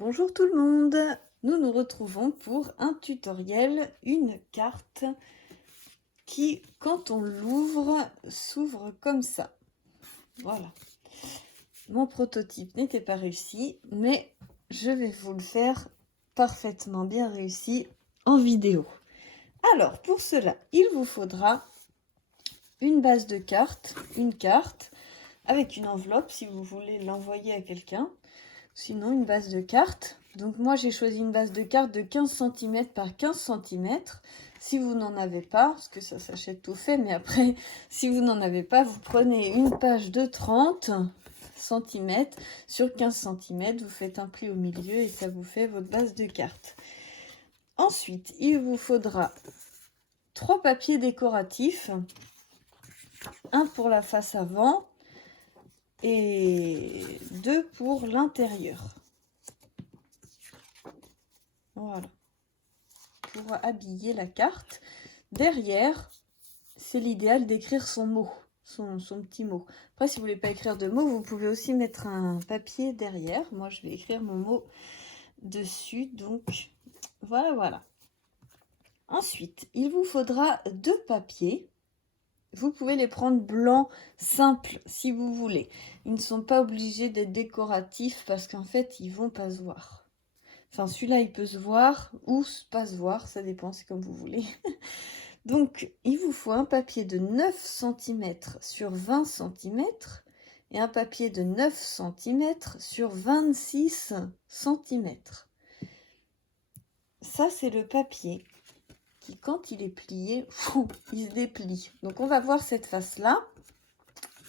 Bonjour tout le monde, nous nous retrouvons pour un tutoriel, une carte qui, quand on l'ouvre, s'ouvre comme ça. Voilà. Mon prototype n'était pas réussi, mais je vais vous le faire parfaitement bien réussi en vidéo. Alors, pour cela, il vous faudra une base de carte, une carte, avec une enveloppe si vous voulez l'envoyer à quelqu'un. Sinon, une base de carte. Donc moi, j'ai choisi une base de carte de 15 cm par 15 cm. Si vous n'en avez pas, parce que ça s'achète tout fait, mais après, si vous n'en avez pas, vous prenez une page de 30 cm sur 15 cm. Vous faites un pli au milieu et ça vous fait votre base de carte. Ensuite, il vous faudra 3 papiers décoratifs. Un pour la face avant et 2 pour l'intérieur. Voilà. Pour habiller la carte. Derrière, c'est l'idéal d'écrire son mot, son petit mot. Après, si vous voulez pas écrire de mots, vous pouvez aussi mettre un papier derrière. Moi, je vais écrire mon mot dessus. Donc, voilà. Ensuite, il vous faudra 2 papiers. Vous pouvez les prendre blancs, simples, si vous voulez. Ils ne sont pas obligés d'être décoratifs parce qu'en fait, ils vont pas se voir. Enfin, celui-là, il peut se voir ou pas se voir, ça dépend, c'est comme vous voulez. Donc, il vous faut un papier de 9 cm sur 20 cm et un papier de 9 cm sur 26 cm. Ça, c'est le papier qui, quand il est plié, il se déplie. Donc, on va voir cette face-là.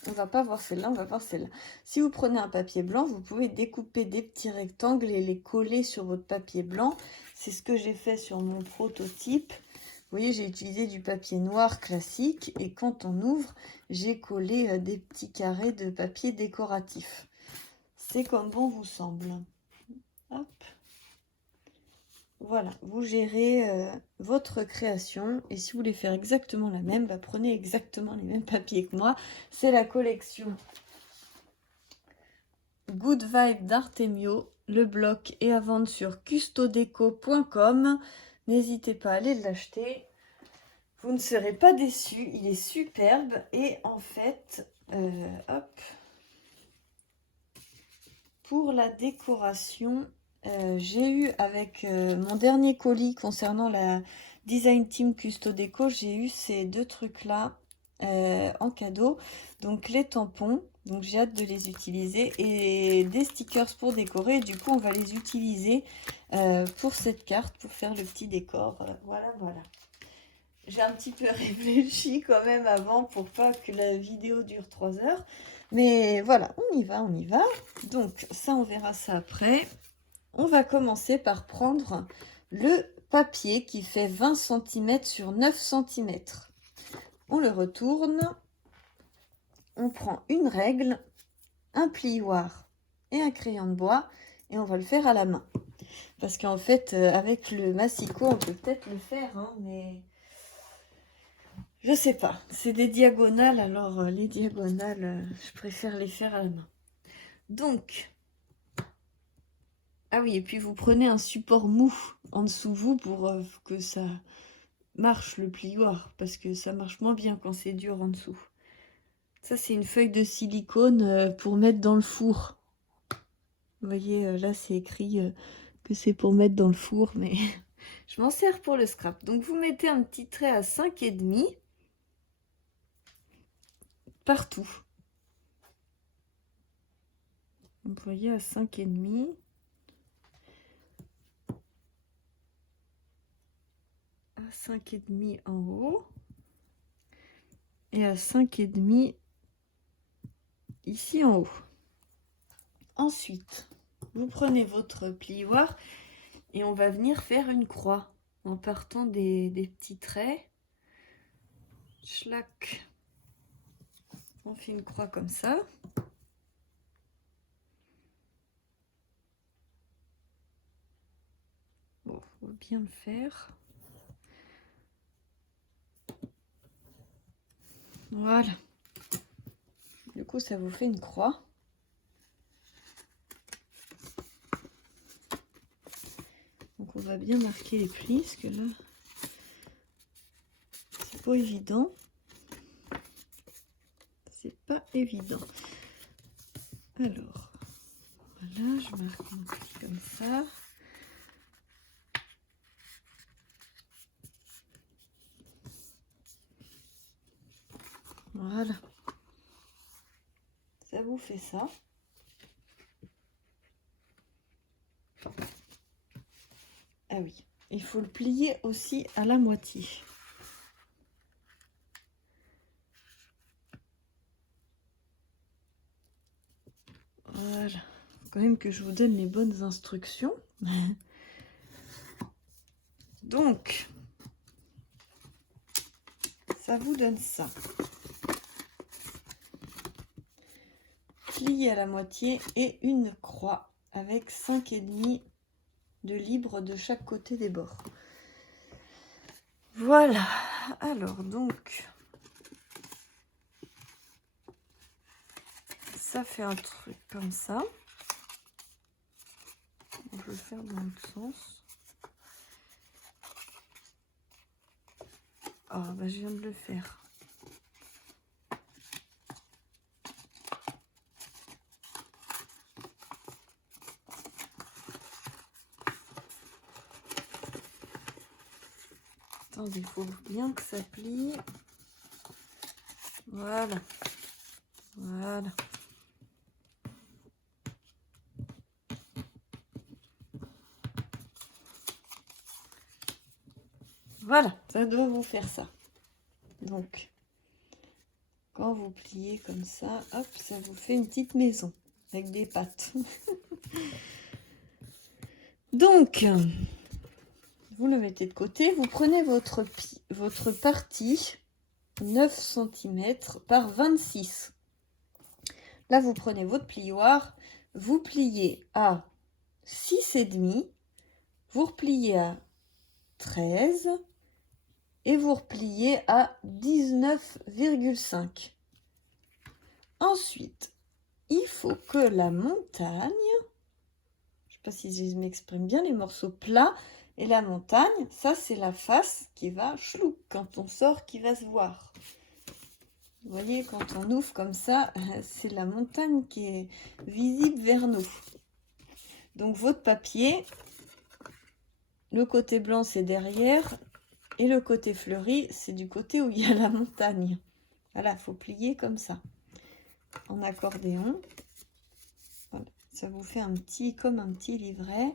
On va pas voir celle-là, on va voir celle-là. Si vous prenez un papier blanc, vous pouvez découper des petits rectangles et les coller sur votre papier blanc. C'est ce que j'ai fait sur mon prototype. Vous voyez, j'ai utilisé du papier noir classique et quand on ouvre, j'ai collé des petits carrés de papier décoratif. C'est comme bon vous semble. Hop. Voilà, vous gérez votre création et si vous voulez faire exactement la même, prenez exactement les mêmes papiers que moi. C'est la collection Good Vibe d'Artemio. Le bloc est à vendre sur custodeco.com. N'hésitez pas à aller l'acheter. Vous ne serez pas déçus. Il est superbe. Et en fait, hop, pour la décoration, j'ai eu avec mon dernier colis concernant la Design Team Custo Déco, j'ai eu ces deux trucs-là en cadeau. Donc les tampons, donc j'ai hâte de les utiliser, et des stickers pour décorer. Du coup, on va les utiliser pour cette carte, pour faire le petit décor. Voilà. J'ai un petit peu réfléchi quand même avant pour pas que la vidéo dure 3 heures. Mais voilà, on y va. Donc ça, on verra ça après. On va commencer par prendre le papier qui fait 20 cm sur 9 cm. On le retourne. On prend une règle, un plioir et un crayon de bois. Et on va le faire à la main. Parce qu'en fait, avec le massicot, on peut peut-être le faire, hein, mais... je sais pas, c'est des diagonales, alors les diagonales, je préfère les faire à la main. Donc, ah oui, et puis vous prenez un support mou en dessous vous pour que ça marche le plioir, parce que ça marche moins bien quand c'est dur en dessous. Ça, c'est une feuille de silicone pour mettre dans le four. Vous voyez, là, c'est écrit que c'est pour mettre dans le four, mais je m'en sers pour le scrap. Donc, vous mettez un petit trait à 5,5 partout. Vous voyez, à 5,5. À 5,5 en haut. Et à 5,5 ici en haut. Ensuite, vous prenez votre plioir et on va venir faire une croix en partant des petits traits. Schlac. On fait une croix comme ça. Bon, faut bien le faire. Voilà. Du coup, ça vous fait une croix. Donc on va bien marquer les plis, parce que là, c'est pas évident. C'est pas évident. Alors, voilà, je marque mon pli comme ça. Voilà. Ça vous fait ça. Ah oui, il faut le plier aussi à la moitié. Voilà. Faut quand même que je vous donne les bonnes instructions. Donc, ça vous donne ça. Plié à la moitié et une croix avec 5,5 de libre de chaque côté des bords. Voilà. Alors donc, ça fait un truc comme ça. Je vais le faire dans l'autre sens. Ah bah je viens de le faire. Attendez, il faut bien que ça plie. Voilà. Voilà. Voilà, ça doit vous faire ça. Donc, quand vous pliez comme ça, hop, ça vous fait une petite maison avec des pattes. Donc, vous le mettez de côté, vous prenez votre partie 9 cm par 26. Là, vous prenez votre plioir, vous pliez à 6,5, vous repliez à 13 et vous repliez à 19,5. Ensuite, il faut que la montagne, je ne sais pas si je m'exprime bien, les morceaux plats et la montagne, ça c'est la face qui va chlouc quand on sort, qui va se voir. Vous voyez, quand on ouvre comme ça, c'est la montagne qui est visible vers nous. Donc votre papier, le côté blanc c'est derrière et le côté fleuri c'est du côté où il y a la montagne. Voilà, il faut plier comme ça, en accordéon. Voilà, ça vous fait comme un petit livret.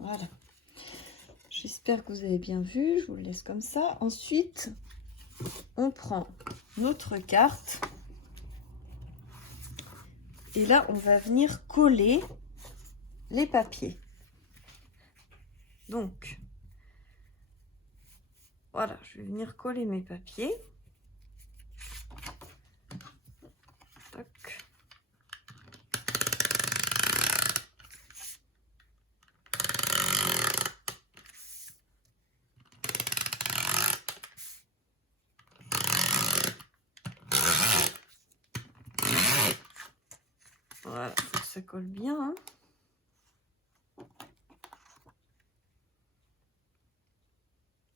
Voilà. J'espère que vous avez bien vu, je vous le laisse comme ça. Ensuite, on prend notre carte. Et là, on va venir coller les papiers. Donc, voilà, je vais venir coller mes papiers. Tac. Voilà, faut que ça colle bien. Hein.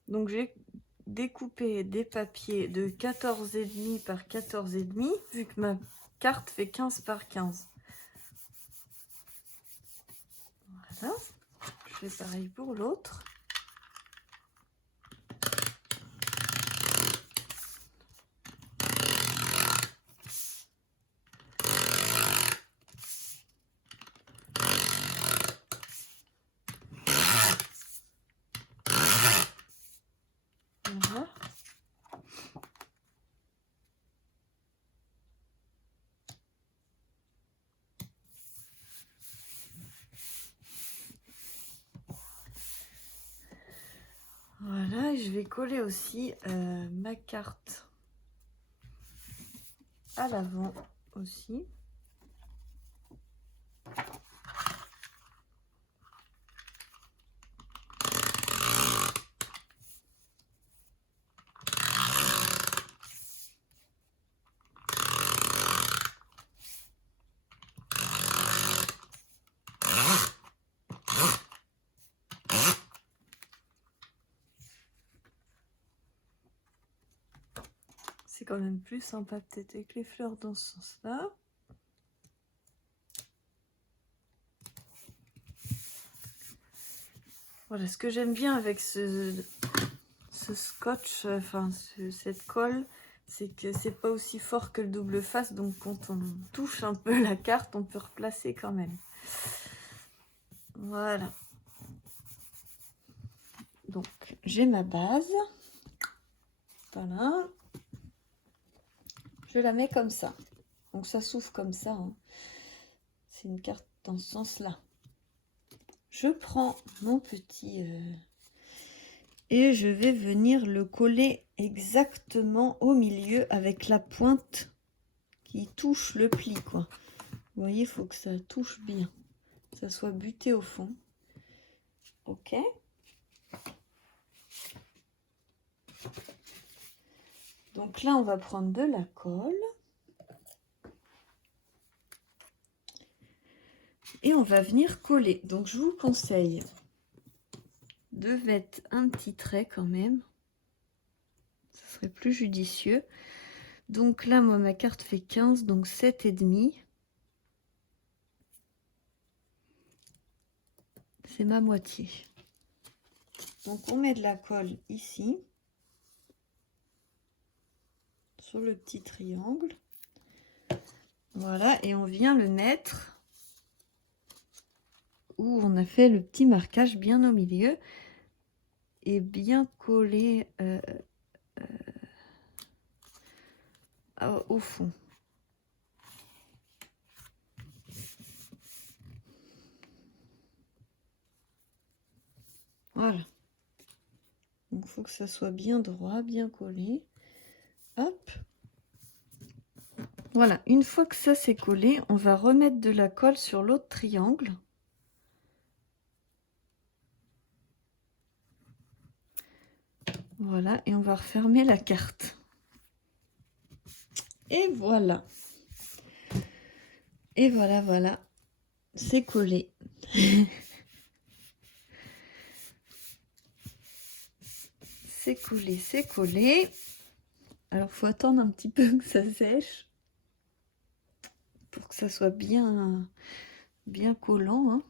Donc j'ai découpé des papiers de 14,5 par 14,5 vu que ma carte fait 15 par 15. Voilà, je fais pareil pour l'autre. Voilà. Voilà, et je vais coller aussi ma carte à l'avant aussi. quand même plus sympa peut-être avec les fleurs dans ce sens-là. Voilà, ce que j'aime bien avec ce scotch, enfin cette colle, c'est que c'est pas aussi fort que le double face, donc quand on touche un peu la carte, on peut replacer quand même. Voilà. Donc j'ai ma base. Voilà. Je la mets comme ça. Donc ça s'ouvre comme ça. Hein. C'est une carte dans ce sens-là. Je prends mon petit... et je vais venir le coller exactement au milieu avec la pointe qui touche le pli, quoi. Vous voyez, il faut que ça touche bien. Que ça soit buté au fond. Ok. Donc là, on va prendre de la colle. Et on va venir coller. Donc je vous conseille de mettre un petit trait quand même. Ce serait plus judicieux. Donc là, moi, ma carte fait 15, donc 7,5. C'est ma moitié. Donc on met de la colle ici. Sur le petit triangle. Voilà, et on vient le mettre où on a fait le petit marquage bien au milieu. Et bien collé au fond. Voilà. Donc il faut que ça soit bien droit, bien collé. Hop. Voilà, une fois que ça c'est collé, on va remettre de la colle sur l'autre triangle. Voilà, et on va refermer la carte. Et voilà. Et voilà, voilà. C'est collé. C'est collé, c'est collé. Alors, faut attendre un petit peu que ça sèche pour que ça soit bien collant. Hein.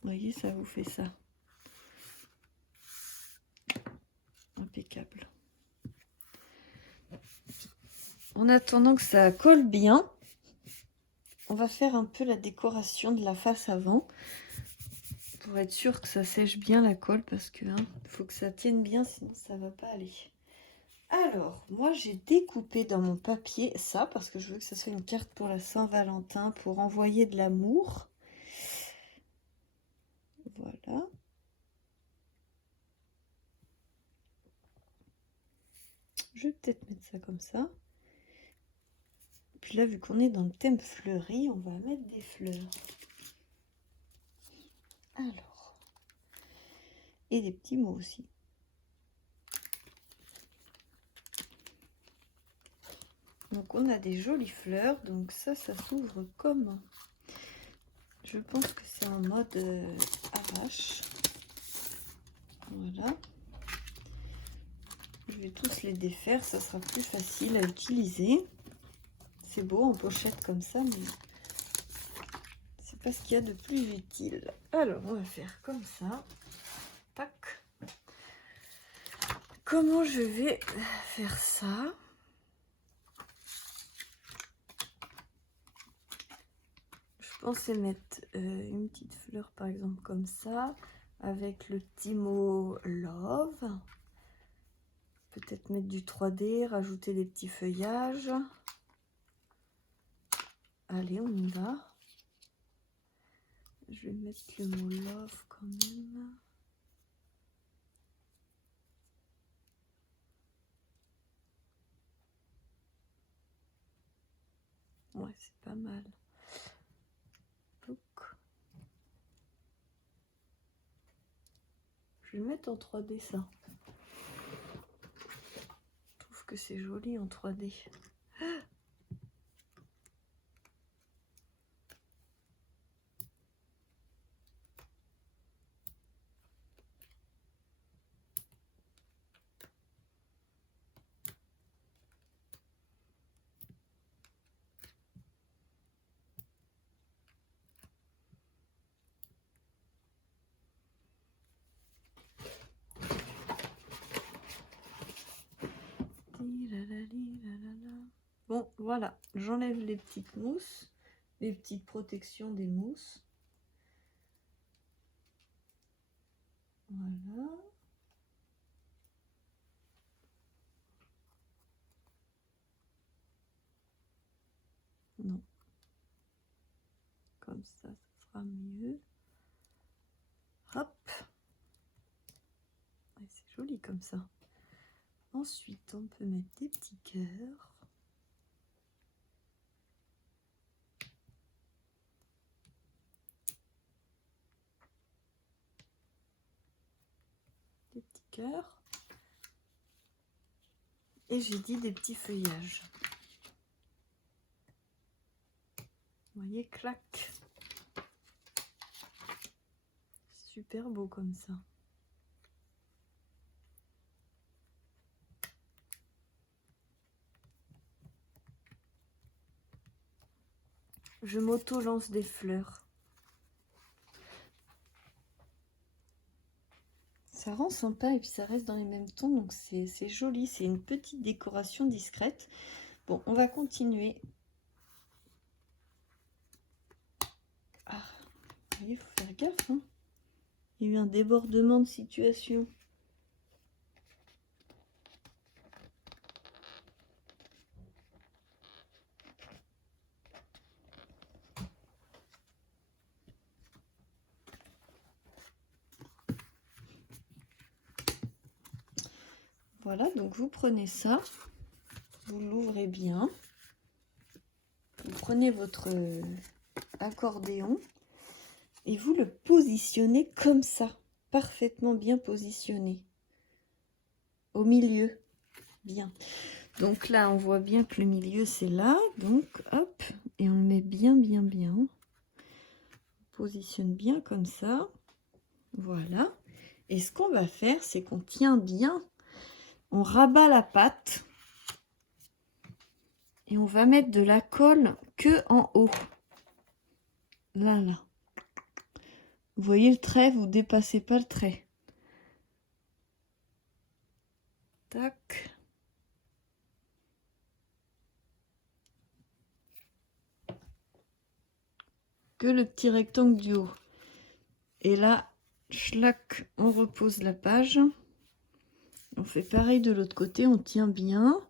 Vous voyez, ça vous fait ça. Impeccable. En attendant que ça colle bien, on va faire un peu la décoration de la face avant pour être sûr que ça sèche bien la colle parce que faut que ça tienne bien, sinon ça va pas aller. Alors, moi j'ai découpé dans mon papier ça parce que je veux que ça soit une carte pour la Saint-Valentin, pour envoyer de l'amour. Voilà. Je vais peut-être mettre ça comme ça. Puis là, vu qu'on est dans le thème fleuri, on va mettre des fleurs. Alors. Et des petits mots aussi. Donc on a des jolies fleurs. Donc ça s'ouvre comme... Je pense que c'est en mode arrache. Voilà. Je vais tous les défaire, ça sera plus facile à utiliser. C'est beau en pochette comme ça, mais c'est pas ce qu'il y a de plus utile. Alors, on va faire comme ça. Tac. Comment je vais faire ça? Je pensais mettre une petite fleur, par exemple, comme ça, avec le petit mot love. Peut-être mettre du 3D, rajouter des petits feuillages. Allez, on y va. Je vais mettre le mot love quand même. Ouais, c'est pas mal. Donc, je vais le mettre en 3D ça. Je trouve que c'est joli en 3D. Bon, voilà, j'enlève les petites mousses, les petites protections des mousses. Voilà. Non. Comme ça sera mieux. Hop. C'est joli comme ça. Ensuite, on peut mettre des petits cœurs. Des petits cœurs. Et j'ai dit des petits feuillages. Vous voyez, clac. Super beau comme ça. Je m'auto-lance des fleurs. Ça rend sympa et puis ça reste dans les mêmes tons, donc c'est joli. C'est une petite décoration discrète. Bon, on va continuer. Ah, vous voyez, il faut faire gaffe, hein. Il y a eu un débordement de situation. Voilà, donc vous prenez ça, vous l'ouvrez bien, vous prenez votre accordéon et vous le positionnez comme ça, parfaitement bien positionné, au milieu, bien. Donc là, on voit bien que le milieu, c'est là, donc hop, et on le met bien, bien, bien. On positionne bien comme ça, voilà. Et ce qu'on va faire, c'est qu'on tient bien, on rabat la pâte. Et on va mettre de la colle que en haut. Là, là. Vous voyez le trait, vous dépassez pas le trait. Tac. Que le petit rectangle du haut. Et là, schlac, on repose la page. On fait pareil de l'autre côté, on tient bien.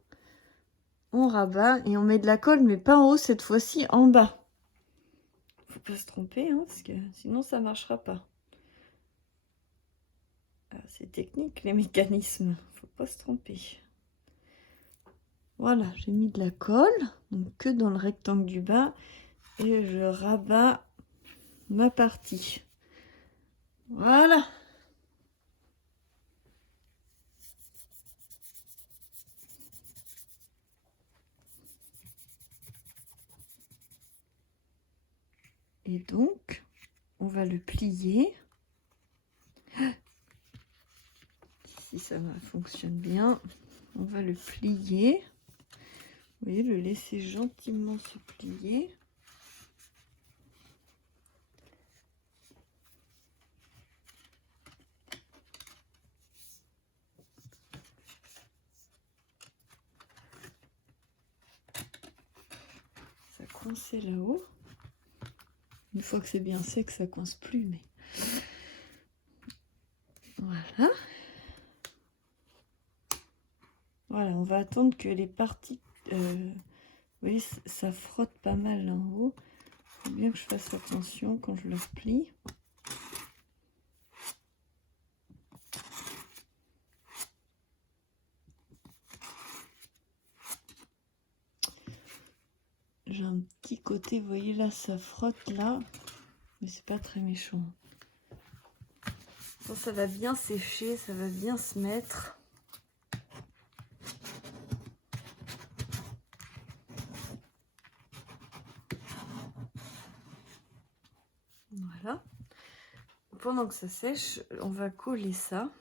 On rabat et on met de la colle, mais pas en haut cette fois-ci, en bas. Faut pas se tromper, hein, parce que sinon ça marchera pas. Ah, c'est technique les mécanismes, faut pas se tromper. Voilà, j'ai mis de la colle, donc que dans le rectangle du bas, et je rabats ma partie. Voilà. Et donc, on va le plier. Si ça fonctionne bien, on va le plier. Vous voyez, le laisser gentiment se plier. Ça coince là-haut. Une fois que c'est bien sec, ça coince plus, mais voilà. Voilà, on va attendre que les parties, vous voyez, ça frotte pas mal là en haut. Il faut bien que je fasse attention quand je le replie. J'ai un petit côté, vous voyez là, ça frotte là, mais c'est pas très méchant. Bon, ça va bien sécher, ça va bien se mettre. Voilà. Pendant que ça sèche, on va coller ça.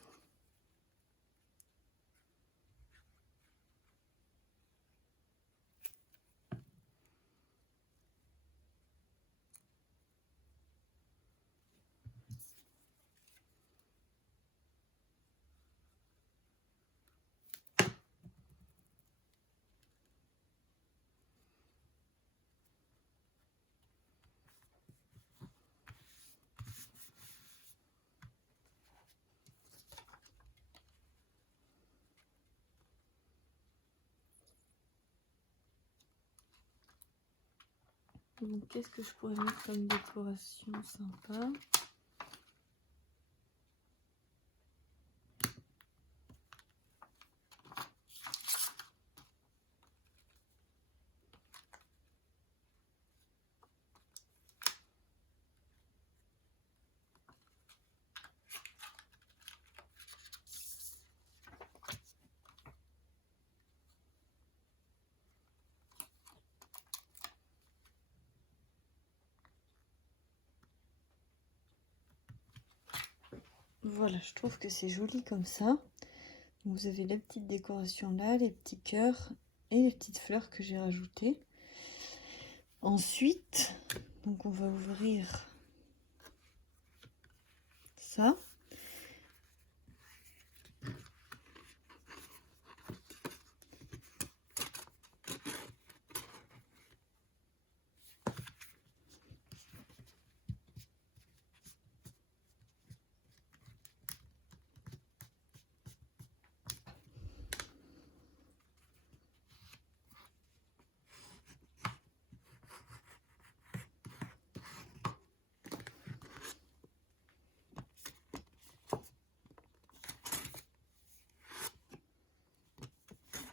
Donc, qu'est-ce que je pourrais mettre comme décoration sympa? Voilà, je trouve que c'est joli comme ça. Vous avez les petites décorations là, les petits cœurs et les petites fleurs que j'ai rajoutées. Ensuite, donc on va ouvrir ça.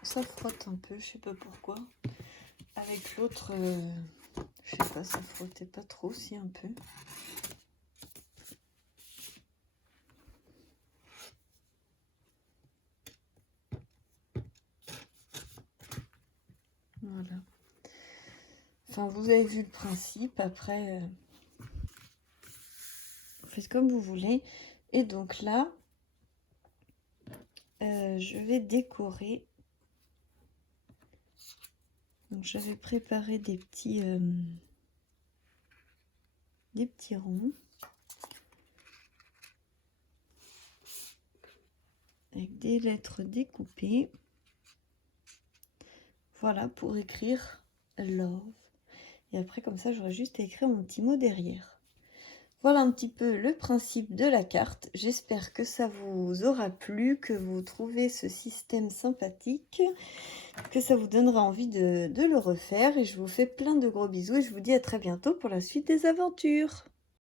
Ça frotte un peu, je sais pas pourquoi. Avec l'autre, je sais pas, ça frottait pas trop, si un peu. Voilà. Enfin, vous avez vu le principe. Après, vous faites comme vous voulez. Et donc là, je vais décorer. Donc j'avais préparé des petits ronds avec des lettres découpées. Voilà, pour écrire love. Et après, comme ça, j'aurai juste à écrire mon petit mot derrière. Voilà un petit peu le principe de la carte. J'espère que ça vous aura plu, que vous trouvez ce système sympathique, que ça vous donnera envie de le refaire. Et je vous fais plein de gros bisous et je vous dis à très bientôt pour la suite des aventures.